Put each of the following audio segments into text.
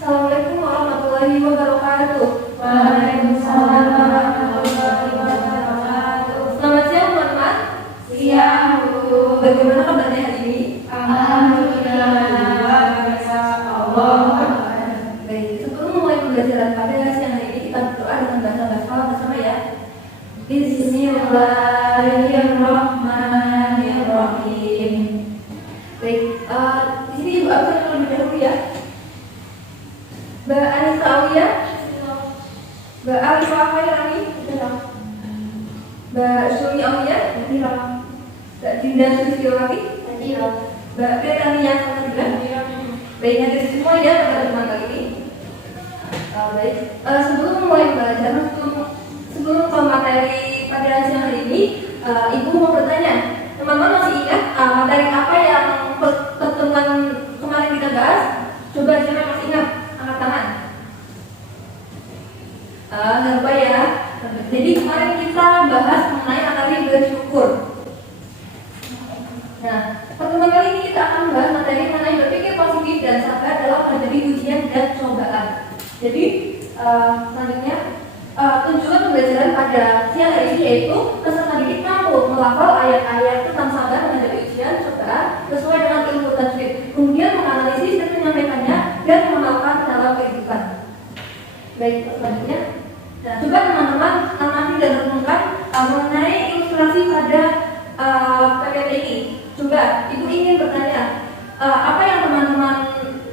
Assalamualaikum warahmatullahi wabarakatuh. Waalaikumsalam warahmatullahi wabarakatuh. Selamat siang teman-teman. Siang Bu. Bagaimana kabarnya hari ini? Alhamdulillah, biasa Allah. Baik, sebelum mulai pembelajaran pada siang hari ini, kita berdoa dengan baca basmalah bersama ya. Bismillahirrahmanirrahim. Baik, di sini Ibu absen terlebih dahulu ya. Mbak Anissa Aulia, Mbak Alifah Khairani, Mbak Suri Aulia, Mbak Dinda Susiwati, Mbak Betania juga. Baik, hadir semua ya pada teman kali ini. Baik, sebelum mulai belajar, sebelum ke materi pada siang hari ini, Ibu mau bertanya, teman-teman masih ingat materi apa yang pertemuan kemarin kita bahas? Coba siapa masih ingat? Angkat tangan. Jangan lupa ya. Jadi kemarin kita bahas mengenai materi bersyukur. Nah, pertemuan kali ini kita akan bahas materi mengenai berpikir positif dan sabar dalam menghadapi ujian dan cobaan. Jadi selanjutnya tujuan pembelajaran pada siang hari ini yaitu peserta didik mampu melafal ayat-ayat tentang sabar menghadapi ujian cobaan sesuai dengan ilmu tajwid, kemudian menganalisis dan menyampaikannya dan mengamalkan dalam kehidupan. Baik, selanjutnya, nah, coba teman-teman amati dan renungkan mengenai ilustrasi pada PPT ini. Coba Ibu ingin bertanya, apa yang teman-teman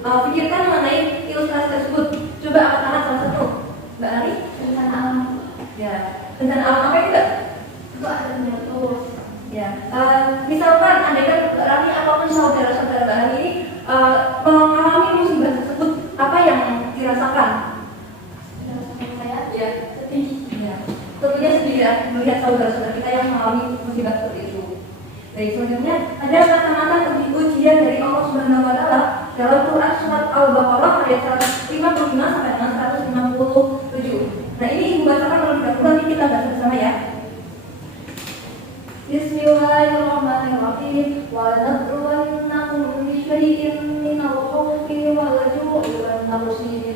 pikirkan mengenai ilustrasi tersebut? Coba angkat tangan salah satu. Mbak Ari? Bencana alam. Ya, bencana alam apa itu Mbak? Itu ada jatuh. Ya, misalkan andaikan Mbak Rani ataupun saudara-saudara Mbak Rani ini mengalami musibah tersebut, apa yang dirasakan? Saya Ya, sedih. ya. Tentunya sedih ya melihat saudara-saudara kita yang mengalami musibah seperti itu. Baik, selanjutnya ada kata-kata ujian dari Allah Subhanahu wa Ta'ala dalam Quran surat Al-Baqarah ayat 155 sampai dengan 157. Nah, ini Ibu bacakan terlebih dahulu, nanti kita bahas bersama ya. Bismillahirrahmanirrahim. Wa nabluwannakum bi syai'in minal khawfi wal ju'i wan naqsi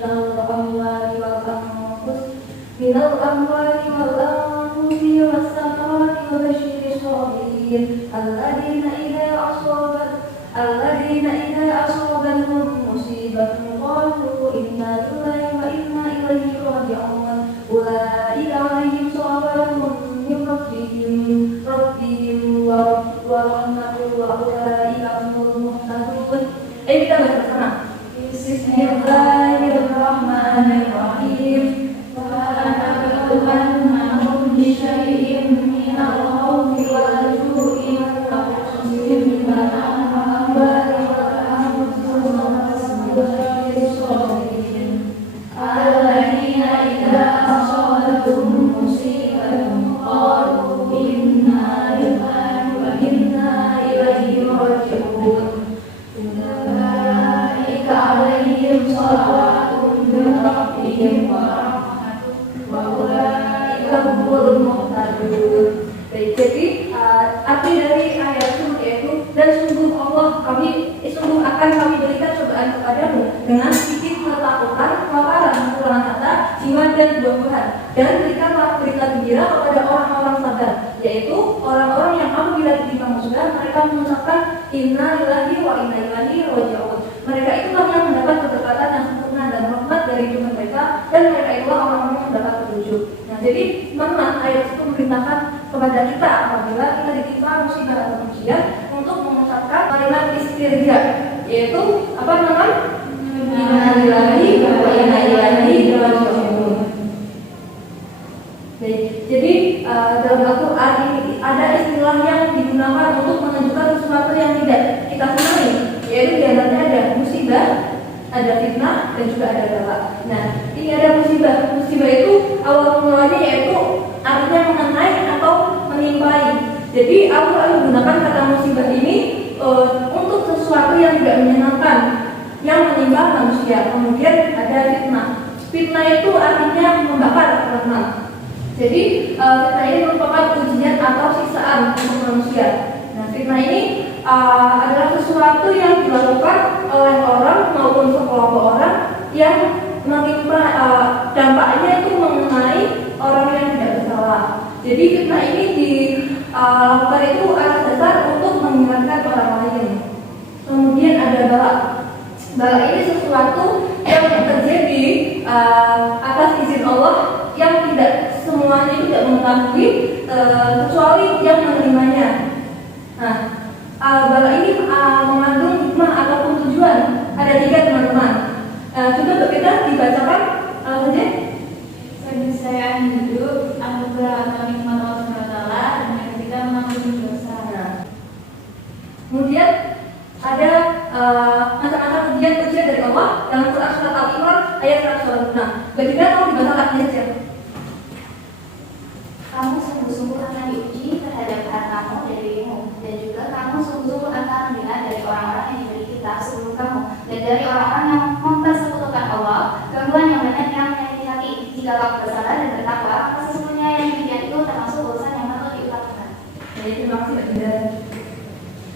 minal amwali wal anfusi was samarati wa basyiris sabirin alladzina idza asabathum musibatun qalu inna lillahi wa inna ilaihi raji'un ulaika 'alaihim salawatun min rabbihim wa rahmatun wa ulaika humul muhtadun. Ayo kita baca bersama. Bismillahirrahmanirrahim. وَلَنَبْلُوَنَّكُمْ بِشَيْءٍ مِّنَ الْخَوْفِ وَالْجُوعِ وَنَقْصٍ مِّنَ الْأَمْوَالِ وَالْأَنفُسِ وَبَشِّرِ الصَّابِرِينَ الَّذِينَ إِذَا أَصَابَتْهُم مُّصِيبَةٌ قَالُوا إِنَّا لِلَّهِ وَإِنَّا إِلَيْهِ راجعون أُولَٰئِكَ عَلَيْهِمْ صَلَوَاتٌ مِّن رَّبِّهِمْ Baik, jadi arti dari ayat tersebut yaitu dan sungguh akan kami berikan cobaan kepadamu dengan sedikit ketakutan, kelaparan, kekurangan harta, jiwa dan buah-buahan, dan berikanlah berita gembira kepada orang-orang sabar, yaitu orang-orang yang apabila ditimpa musibah mereka mengucapkan inna lillahi wa inna ilaihi raji'un. Mereka itulah yang mendapat keberkatan yang sempurna dan rahmat dari Tuhan mereka, dan mereka itulah orang-orang yang mendapat petunjuk. Nah, jadi teman-teman, ayat itu memerintahkan kepada kita apabila kita ditimpa musibah atau ujian untuk mengucapkan kalimat istirja, yaitu apa namanya? Inna lillahi wa inna ilaihi raji'un. Jadi dalam Al-Quran ini ada istilah yang digunakan untuk menunjukkan sesuatu yang tidak kita senangi, yaitu di antaranya ada musibah, ada fitnah, dan juga ada bala. Nah, ini ada musibah. Musibah itu awal mulanya yaitu artinya mengenai atau menimpai. Jadi Allah menggunakan kata musibah ini untuk sesuatu yang tidak menyenangkan yang menimpa manusia. Kemudian ada fitnah. Fitnah itu artinya membakar, teman-teman. Jadi fitnah ini merupakan ujian atau siksaan untuk manusia. Nah, fitnah ini adalah sesuatu yang dilakukan oleh orang maupun sekelompok orang yang ini dilakukan itu atas dasar untuk mengingatkan orang lain. Kemudian ada bala. Bala ini sesuatu yang terjadi atas izin Allah yang tidak semuanya tidak mengetahui kecuali yang menerimanya. Nah, bala ini mengandung hikmah ataupun tujuan. Ada 3 teman-teman. Coba kita dibacakan saja. Keniscayaan hidup, anugerah atau nikmat Allah SWT, dan kita mengampuni dosa. Kemudian ada macam-macam ujian dari Allah dalam Quran surat Al-Imran ayat 126. Bagaimana kamu dibacakan saja? Kamu sungguh-sungguh akan diuji terhadap hartamu dan dirimu, dan juga kamu sungguh-sungguh akan mendengar dari orang-orang yang diberi kitab sebelum kamu, dan dari orang-orang yang mempersekutukan Allah, gangguan yang banyak yang menyakiti hati. Jika kamu bersabar dan bertakwa, maka sesungguhnya yang demikian itu termasuk urusan yang patut diutamakan. Jadi terima kasih Mbak Dinda.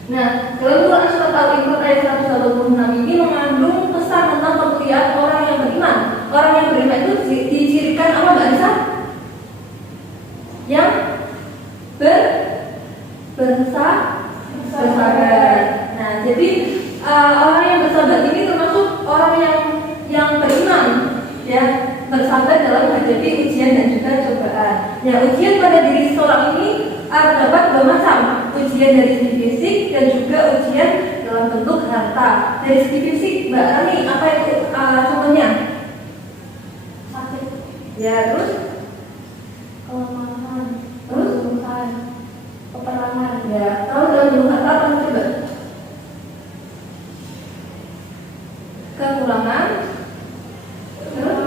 Nah, dalam Quran surat Al-Imran ayat 126 ini mengandung pesan tentang kemuliaan orang yang beriman. Orang yang beriman itu dicirikan apa Mbak Anissa? Yang bersabar. Nah, jadi orang yang bersabar ini termasuk orang yang beriman, ya, bersabar dalam menghadapi ujian dan juga cobaan. Ya, ujian pada diri seorang ini terdapat 2 macam, ujian dari segi fisik dan juga ujian dalam bentuk harta. Dari segi fisik, Mbak Rani, apa itu contohnya? Sakit, Ya, terus kelemahan, terus kesulitan, peperangan. ya, kalau dalam bentuk harta apa coba? Kekurangan, terus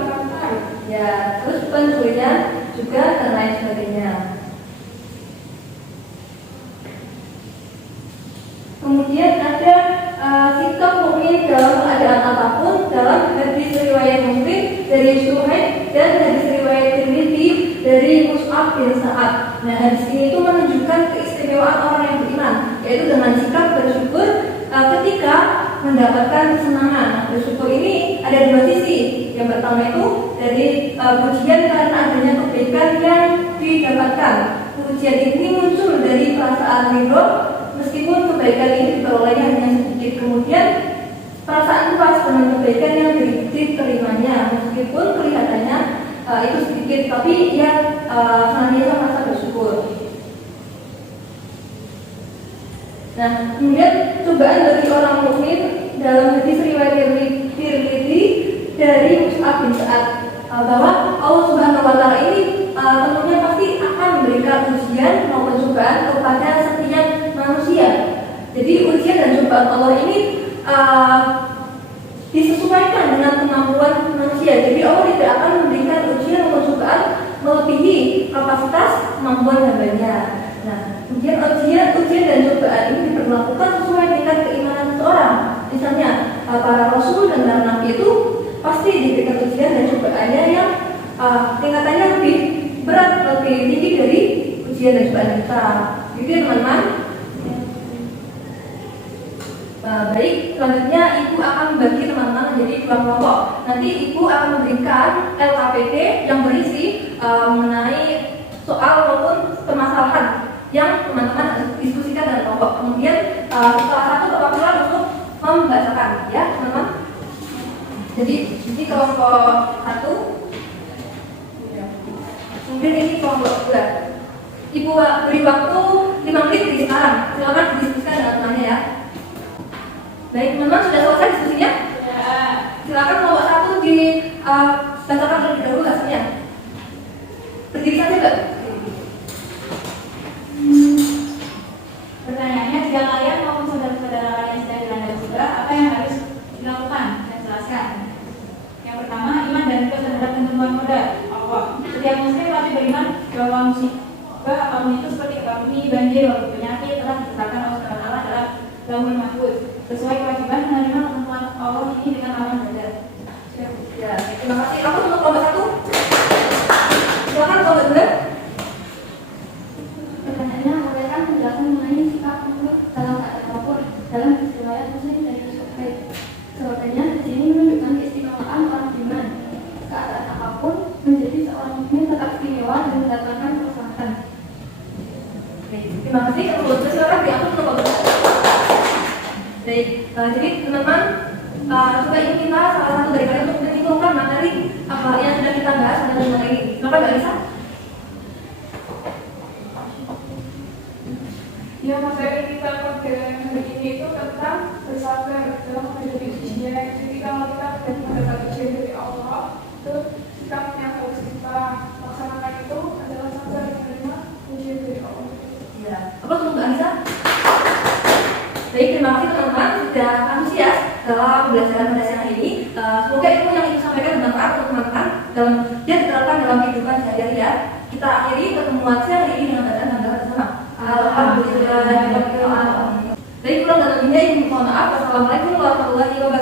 ya, terus pencurian juga dan lain sebagainya. Kemudian ada sikap mukmin dalam keadaan apapun dalam hadis riwayat Muslim dari Syuhaib dan hadis riwayat Tirmidzi dari Mus'ab bin Sa'ad. Nah, hadis ini itu menunjukkan keistimewaan orang yang beriman, yaitu dengan sikap bersyukur ketika mendapatkan kesenangan. Nah, bersyukur ini ada 2 sisi. Yang pertama itu dari pujian karena adanya kebaikan yang didapatkan. Pujian ini muncul dari perasaan ridho meskipun kebaikan ini diperolehnya hanya sedikit. Kemudian perasaan puas dengan kebaikan yang diterimanya meskipun kelihatannya itu sedikit, tapi ia senantiasa merasa bersyukur. Nah, kemudian cobaan bagi orang mukmin dalam hadis riwayat Tirmidzi dari Mus'ab bin Sa'ad bahwa Allah Subhanahu wa taala ini tentunya pasti akan memberikan ujian maupun cobaan kepada setiap manusia. Jadi ujian dan cobaan Allah ini disesuaikan dengan kemampuan manusia. Jadi Allah tidak akan memberikan ujian maupun cobaan melebihi kapasitas kemampuan hambanya. Nah, ujian dan cobaan ini diperlakukan sesuai dengan keimanan seseorang. Misalnya para rasul dan para nabi itu pasti diberikan ujian dan cobaannya yang tingkatannya lebih berat, lebih tinggi dari ujian dan cobaan kita. Gitu ya teman-teman. Baik, selanjutnya Ibu akan membagi teman-teman menjadi 2 kelompok. Nanti Ibu akan memberikan LKPD yang berisi mengenai soal maupun permasalahan yang teman-teman diskusikan dalam kelompok. Kemudian salah satu perwakilan untuk membacakan, ya teman-teman. Jadi ini kelompok 1. Kemudian ini kelompok 2. Ibu beri waktu 5 menit dari sekarang. Silakan didiskusikan dengan temannya ya. Baik, teman-teman sudah selesai diskusinya? Ya. Silakan kelompok 1 dibacakan terlebih dahulu hasilnya. Berdiri saja, Mbak. Pertanyaannya, jika kalian maupun saudara-saudara kalian sedang dilanda musibah, apa yang harus dilakukan? Dan jelaskan. Yang pertama, iman dan ikut terhadap ketentuan qadar Allah. Setiap muslim pasti beriman bahwa musibah apapun itu seperti api, banjir, maupun penyakit telah ditetapkan Allah SWT dalam Lauhul Mahfuz. Sesuai kewajiban menerima ketentuan Allah ini dengan aman qadar. Ya, terima kasih. Kamu untuk kelompok 1. Silakan kelompok 2. Pertanyaannya, bolehkah menjelaskan mengenai sikap makhluk dalam keadaan apapun dalam riwayat Muslim dari Syuhaib? Jawabannya, di sini menunjukkan keistimewaan orang beriman. Keadaan apapun menjadi seorang mukmin tetap istimewa dan mendapatkan keselamatan. Baik, terima kasih. Kalau silakan diatur untuk Bapak. Baik, jadi teman-teman, coba ini kita salah satu dari kalian untuk menyimpulkan materi apa yang sudah kita bahas pada materi ini. Silakan Mbak Lisa. Ya, materi kita pada hari ini itu tentang bersabar dalam menghadapi ujian. Jadi kalau kita sudah mendapat ujian dari Allah, itu sikap yang harus kita laksanakan itu adalah sabar menerima ujian dari Allah. Ya, apa untuk Mbak Lisa? Baik, terima kasih teman-teman sudah antusias dalam pembelajaran pada siang ini. Semoga ilmu yang ibu sampaikan bermanfaat untuk teman-teman dan diterapkan dalam kehidupan sehari-hari. Kita akhiri pertemuan siang ini dengan bacaan hamdalah bersama. Alhamdulillah. Baik, kurang dan lebihnya mohon maaf. Wassalamualaikum warahmatullahi wabarakatuh.